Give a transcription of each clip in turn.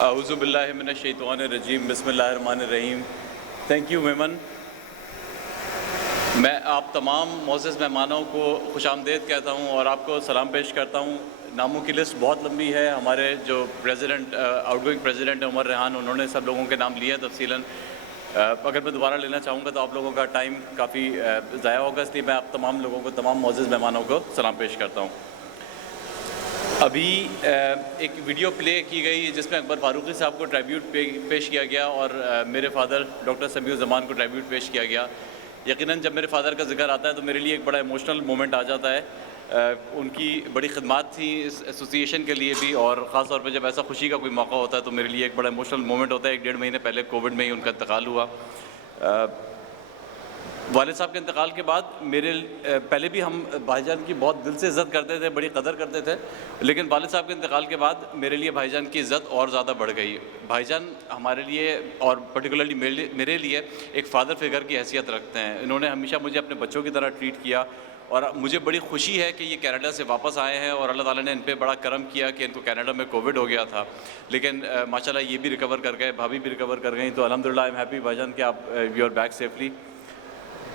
اعوذ باللہ من الشیطان الرجیم، بسم اللہ الرحمن الرحیم۔ Thank you Memon. میں آپ تمام معزز مہمانوں کو خوش آمدید کہتا ہوں اور آپ کو سلام پیش کرتا ہوں۔ ناموں کی لسٹ بہت لمبی ہے۔ ہمارے جو پریزیڈنٹ آؤٹ گوئنگ پریزیڈنٹ ہیں عمر ریحان، انہوں نے سب لوگوں کے نام لیے ہیں تفصیلاً۔ اگر میں دوبارہ لینا چاہوں گا تو آپ لوگوں کا ٹائم کافی ضائع ہوگا، اس لیے میں آپ تمام لوگوں کو، تمام معزز مہمانوں کو سلام پیش کرتا ہوں۔ ابھی ایک ویڈیو پلے کی گئی جس میں اکبر فاروقی صاحب کو ٹریبیوٹ پیش کیا گیا اور میرے فادر ڈاکٹر سمیع الزمان کو ٹریبیوٹ پیش کیا گیا۔ یقیناً جب میرے فادر کا ذکر آتا ہے تو میرے لیے ایک بڑا ایموشنل مومنٹ آ جاتا ہے۔ ان کی بڑی خدمات تھیں اس ایسوسی ایشن کے لیے بھی، اور خاص طور پہ جب ایسا خوشی کا کوئی موقع ہوتا ہے تو میرے لیے ایک بڑا ایموشنل مومنٹ ہوتا ہے۔ 1.5 مہینے پہلے کووڈ میں ہی ان کا انتقال ہوا۔ والد صاحب کے انتقال کے بعد پہلے بھی ہم بھائی جان کی بہت دل سے عزت کرتے تھے، بڑی قدر کرتے تھے، لیکن والد صاحب کے انتقال کے بعد میرے لیے بھائی جان کی عزت اور زیادہ بڑھ گئی۔ بھائی جان ہمارے لیے اور پرٹیکولرلی میرے لیے ایک فادر فگر کی حیثیت رکھتے ہیں۔ انہوں نے ہمیشہ مجھے اپنے بچوں کی طرح ٹریٹ کیا، اور مجھے بڑی خوشی ہے کہ یہ کینیڈا سے واپس آئے ہیں، اور اللہ تعالیٰ نے ان پہ بڑا کرم کیا کہ ان کو کینیڈا میں کووڈ ہو گیا تھا، لیکن ماشاءاللہ یہ بھی ریکور کر گئے، بھابھی بھی ریکور کر گئیں، تو الحمدللہ آئی ایم ہیپی بھائی جان کہ آپ یو آر بیک سیفلی۔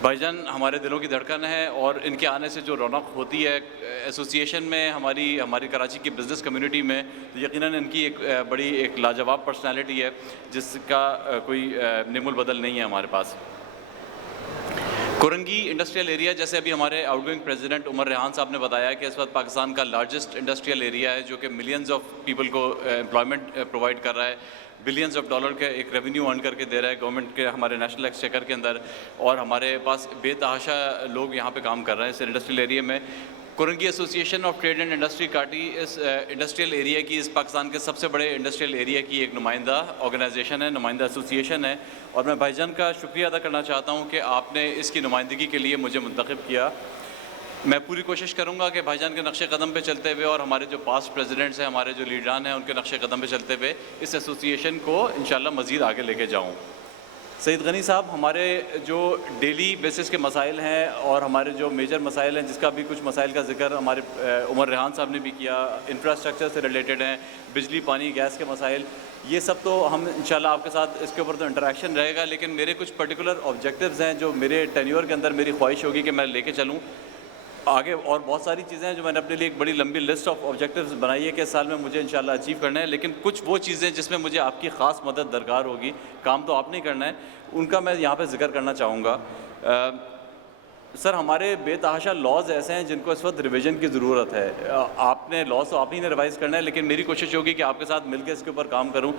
بھائی جان ہمارے دلوں کی دھڑکن ہے، اور ان کے آنے سے جو رونق ہوتی ہے ایسوسی ایشن میں، ہماری کراچی کی بزنس کمیونٹی میں، تو یقیناً ان کی ایک لاجواب پرسنالٹی ہے جس کا کوئی نیم البدل نہیں ہے ہمارے پاس۔ کورنگی انڈسٹریل ایریا، جیسے ابھی ہمارے آؤٹ گوئنگ پریزیڈنٹ عمر ریحان صاحب نے بتایا کہ اس وقت پاکستان کا لارجسٹ انڈسٹریل ایریا ہے، جو کہ ملینز آف پیپل کو امپلائمنٹ پرووائڈ کر رہا ہے، بلینز آف ڈالر کے ایک ریونیو ارن کر کے دے رہا ہے گورنمنٹ کے، ہمارے نیشنل ایکسچیکر کے اندر، اور ہمارے پاس بے تحاشا لوگ یہاں پہ کام کر رہے ہیں اس انڈسٹریل ایریا میں۔ Korangi association of trade and industry KATI اس انڈسٹریل ایریا کی، اس پاکستان کے سب سے بڑے انڈسٹریل ایریا کی ایک نمائندہ آرگنائزیشن ہے، نمائندہ ایسوسی ایشن ہے، اور میں بھائی جان کا شکریہ ادا کرنا چاہتا ہوں کہ آپ نے اس کی نمائندگی کے لیے مجھے منتخب کیا۔ میں پوری کوشش کروں گا کہ بھائی جان کے نقش قدم پہ چلتے ہوئے، اور ہمارے جو پاسٹ پریزیڈنٹس ہیں، ہمارے جو لیڈران ہیں، ان کے نقش قدم پہ چلتے ہوئے اس ایسوسی ایشن کو انشاءاللہ مزید آگے لے کے جاؤں۔ سعید غنی صاحب، ہمارے جو ڈیلی بیسس کے مسائل ہیں اور ہمارے جو میجر مسائل ہیں، جس کا بھی کچھ مسائل کا ذکر ہمارے عمر ریحان صاحب نے بھی کیا، انفراسٹرکچر سے ریلیٹڈ ہیں، بجلی پانی گیس کے مسائل، یہ سب تو ہم انشاءاللہ آپ کے ساتھ اس کے اوپر تو انٹریکشن رہے گا، لیکن میرے کچھ پرٹیکولر آبجیکٹیوز ہیں جو میرے ٹینیور کے اندر میری خواہش ہوگی کہ میں لے کے چلوں آگے، اور بہت ساری چیزیں ہیں جو میں نے اپنے لیے ایک بڑی لمبی لسٹ آف آبجیکٹیوز بنائی ہے کہ اس سال میں مجھے انشاءاللہ اچیو کرنا ہے، لیکن کچھ وہ چیزیں جس میں مجھے آپ کی خاص مدد درکار ہوگی، کام تو آپ نہیں کرنا ہے، ان کا میں یہاں پہ ذکر کرنا چاہوں گا۔ سر، ہمارے بے تحاشا لاز ایسے ہیں جن کو اس وقت ریویژن کی ضرورت ہے۔ آپ نے لاز تو آپ ہی نے ریوائز کرنا ہے، لیکن میری کوشش ہوگی کہ آپ کے ساتھ مل کے اس کے اوپر کام کروں۔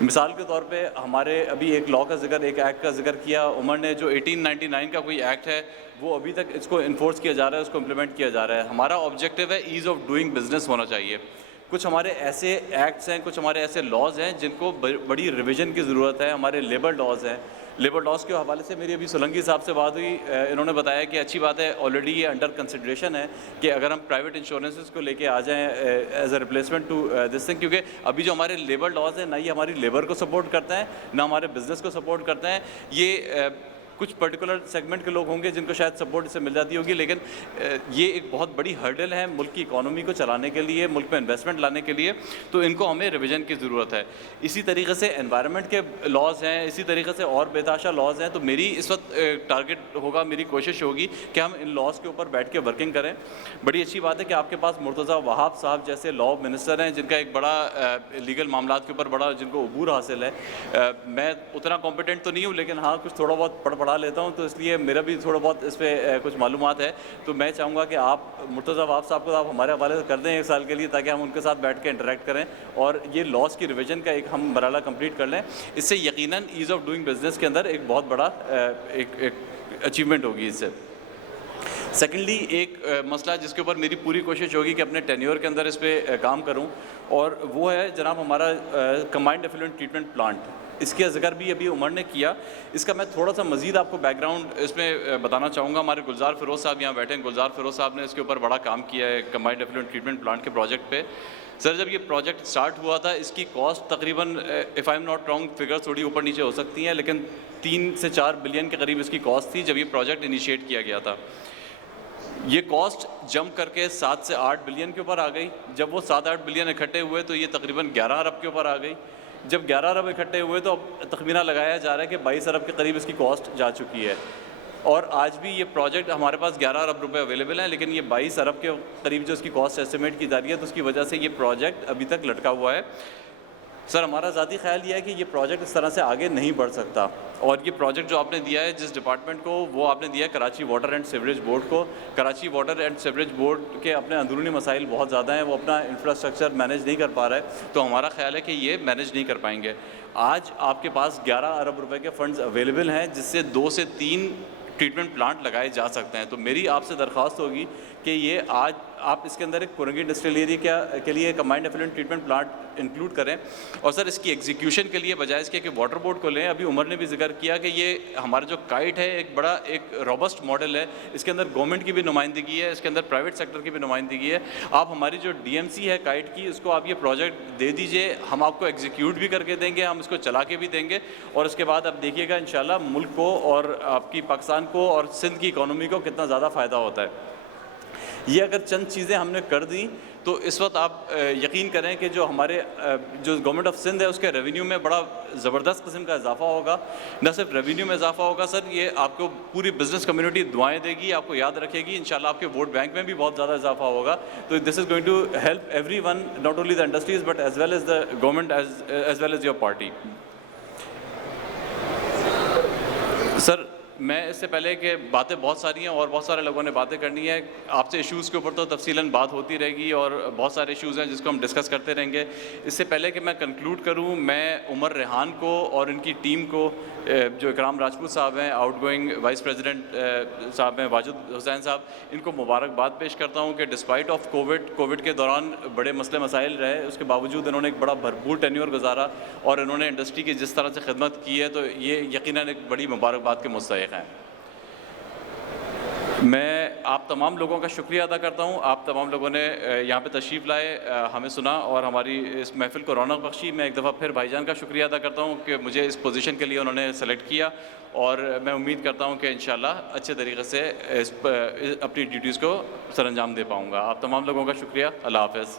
مثال کے طور پہ ہمارے ابھی ایک لا کا ذکر، ایک ایکٹ کا ذکر کیا عمر نے، جو 1899 کا کوئی ایکٹ ہے، وہ ابھی تک اس کو انفورس کیا جا رہا ہے، اس کو امپلیمنٹ کیا جا رہا ہے۔ ہمارا آبجیکٹیو ہے ایز آف ڈوئنگ بزنس ہونا چاہیے۔ کچھ ہمارے ایسے ایکٹس ہیں، کچھ ہمارے ایسے لاز ہیں جن کو بڑی ریویژن کی ضرورت ہے۔ ہمارے لیبر لاز ہیں، لیبر لاز کے حوالے سے میری ابھی سولنگی صاحب سے بات ہوئی، انہوں نے بتایا کہ اچھی بات ہے، آلریڈی یہ انڈر کنسیڈریشن ہے کہ اگر ہم پرائیویٹ انشورنسز کو لے کے آ جائیں as a replacement to this thing, کیونکہ ابھی جو ہمارے لیبر لاز ہیں، نہ یہ ہماری لیبر کو سپورٹ کرتے ہیں، نہ ہمارے بزنس کو سپورٹ کرتے ہیں۔ یہ کچھ پرٹیکولر سیگمنٹ کے لوگ ہوں گے جن کو شاید سپورٹ سے مل جاتی ہوگی، لیکن یہ ایک بہت بڑی ہرڈل ہے ملک کی اکانومی کو چلانے کے لیے، ملک میں انویسٹمنٹ لانے کے لیے، تو ان کو ہمیں ریویژن کی ضرورت ہے۔ اسی طریقے سے انوائرمنٹ کے لاز ہیں، اسی طریقے سے اور بے تحاشا لاز ہیں، تو میری اس وقت ٹارگٹ ہوگا، میری کوشش ہوگی کہ ہم ان لاز کے اوپر بیٹھ کے ورکنگ کریں۔ بڑی اچھی بات ہے کہ آپ کے پاس مرتضیٰ وہاب صاحب جیسے لا منسٹر ہیں، جن کا ایک بڑا لیگل معاملات کے اوپر بڑا جن کو عبور حاصل ہے۔ میں اتنا کمپیٹنٹ تو نہیں ہوں، لیکن ہاں کچھ تھوڑا بہت پڑھا لیتا ہوں، تو اس لیے میرا بھی تھوڑا بہت اس پہ کچھ معلومات ہے، تو میں چاہوں گا کہ آپ مرتضیٰ وہاب صاحب کو آپ ہمارے حوالے سے کر دیں 1 سال کے لیے، تاکہ ہم ان کے ساتھ بیٹھ کے انٹریکٹ کریں اور یہ لاس کی ریویژن کا ایک ہم مرحلہ کمپلیٹ کر لیں۔ اس سے یقیناً ایز آف ڈوئنگ بزنس کے اندر ایک بہت بڑا ایک اچیومنٹ ہوگی اس سے۔ سیکنڈلی، ایک مسئلہ جس کے اوپر میری پوری کوشش ہوگی کہ اپنے ٹینیور کے اندر اس پہ کام کروں، اور وہ ہے جناب ہمارا کمبائنڈ ایفلوئنٹ ٹریٹمنٹ پلانٹ۔ اس کا ذکر بھی ابھی عمر نے کیا، اس کا میں تھوڑا سا مزید آپ کو بیک گراؤنڈ اس میں بتانا چاہوں گا۔ ہمارے گلزار فیروز صاحب یہاں بیٹھے ہیں، گلزار فیروز صاحب نے اس کے اوپر بڑا کام کیا ہے کمبائنڈ ایفلوئنٹ ٹریٹمنٹ پلانٹ کے پروجیکٹ پہ۔ سر، جب یہ پروجیکٹ سٹارٹ ہوا تھا، اس کی کاسٹ تقریباً if I am not wrong, figure تھوڑی اوپر نیچے ہو سکتی ہیں، لیکن 3 سے 4 بلین کے قریب اس کی کاسٹ تھی جب یہ پروجیکٹ انیشیٹ کیا گیا تھا۔ یہ کاسٹ جمپ کر کے 7 سے 8 بلین کے اوپر آ گئی۔ جب وہ 7-8 بلین اکٹھے ہوئے تو یہ تقریباً 11 ارب کے اوپر آ گئی۔ جب 11 ارب اکٹھے ہوئے تو اب تخمینہ لگایا جا رہا ہے کہ 22 ارب کے قریب اس کی کاسٹ جا چکی ہے، اور آج بھی یہ پروجیکٹ ہمارے پاس 11 ارب روپے اویلیبل ہیں، لیکن یہ 22 ارب کے قریب جو اس کی کاسٹ ایسٹیمیٹ کی جا رہی ہے، تو اس کی وجہ سے یہ پروجیکٹ ابھی تک لٹکا ہوا ہے۔ سر ہمارا ذاتی خیال یہ ہے کہ یہ پروجیکٹ اس طرح سے آگے نہیں بڑھ سکتا، اور یہ پروجیکٹ جو آپ نے دیا ہے جس ڈپارٹمنٹ کو، وہ آپ نے دیا ہے Karachi water and sewerage board کو۔ Karachi water and sewerage board کے اپنے اندرونی مسائل بہت زیادہ ہیں، وہ اپنا انفراسٹرکچر مینیج نہیں کر پا رہا ہے، تو ہمارا خیال ہے کہ یہ مینیج نہیں کر پائیں گے۔ آج آپ کے پاس 11 ارب روپے کے فنڈز اویلیبل ہیں، جس سے 2 سے 3 ٹریٹمنٹ پلانٹ لگائے جا سکتے ہیں، تو میری آپ سے درخواست ہوگی کہ یہ آج آپ اس کے اندر ایک کورنگی انڈسٹریل ایریا کے لیے combined effluent treatment plant include کریں، اور سر اس کی ایگزیکیوشن کے لیے بجائے اس کے کہ واٹر بورڈ کو لیں، ابھی عمر نے بھی ذکر کیا کہ یہ ہمارا جو کائٹ ہے ایک بڑا ایک روبسٹ ماڈل ہے، اس کے اندر گورنمنٹ کی بھی نمائندگی ہے، اس کے اندر پرائیویٹ سیکٹر کی بھی نمائندگی ہے۔ آپ ہماری جو ڈی ایم سی ہے کائٹ کی، اس کو آپ یہ پروجیکٹ دے دیجئے، ہم آپ کو ایگزیکیوٹ بھی کر کے دیں گے، ہم اس کو چلا کے بھی دیں گے، اور اس کے بعد آپ دیکھیے گا انشاءاللہ ملک کو اور آپ کی پاکستان کو اور سندھ کی اکانومی کو کتنا زیادہ فائدہ ہوتا ہے۔ یہ اگر چند چیزیں ہم نے کر دیں تو اس وقت آپ یقین کریں کہ جو ہمارے جو گورنمنٹ آف سندھ ہے اس کے ریونیو میں بڑا زبردست قسم کا اضافہ ہوگا۔ نہ صرف ریونیو میں اضافہ ہوگا سر، یہ آپ کو پوری بزنس کمیونٹی دعائیں دے گی، آپ کو یاد رکھے گی، انشاءاللہ آپ کے ووٹ بینک میں بھی بہت زیادہ اضافہ ہوگا۔ تو this is going to help every one, not only the industries but as well as the government as well as your party. Sir میں اس سے پہلے کہ باتیں بہت ساری ہیں اور بہت سارے لوگوں نے باتیں کرنی ہے، آپ سے ایشوز کے اوپر تو تفصیلاً بات ہوتی رہے گی اور بہت سارے ایشوز ہیں جس کو ہم ڈسکس کرتے رہیں گے۔ اس سے پہلے کہ میں کنکلوڈ کروں، میں عمر ریحان کو اور ان کی ٹیم کو، جو اکرام راجپوت صاحب ہیں، آؤٹ گوئنگ وائس پریزیڈنٹ صاحب ہیں واجد حسین صاحب، ان کو مبارکباد پیش کرتا ہوں کہ ڈسپائٹ آف کووڈ کے دوران بڑے مسئلے مسائل رہے، اس کے باوجود انہوں نے ایک بڑا بھرپور ٹینیور گزارا اور انہوں نے انڈسٹری کی جس طرح سے خدمت کی ہے، تو یہ یقیناً ایک بڑی مبارکباد کے مستحق ہیں۔ میں آپ تمام لوگوں کا شکریہ ادا کرتا ہوں، آپ تمام لوگوں نے یہاں پہ تشریف لائے، ہمیں سنا اور ہماری اس محفل کو رونق بخشی۔ میں ایک دفعہ پھر بھائی جان کا شکریہ ادا کرتا ہوں کہ مجھے اس پوزیشن کے لیے انہوں نے سلیکٹ کیا، اور میں امید کرتا ہوں کہ انشاءاللہ اچھے طریقے سے اپنی ڈیوٹیز کو سر انجام دے پاؤں گا۔ آپ تمام لوگوں کا شکریہ، اللہ حافظ۔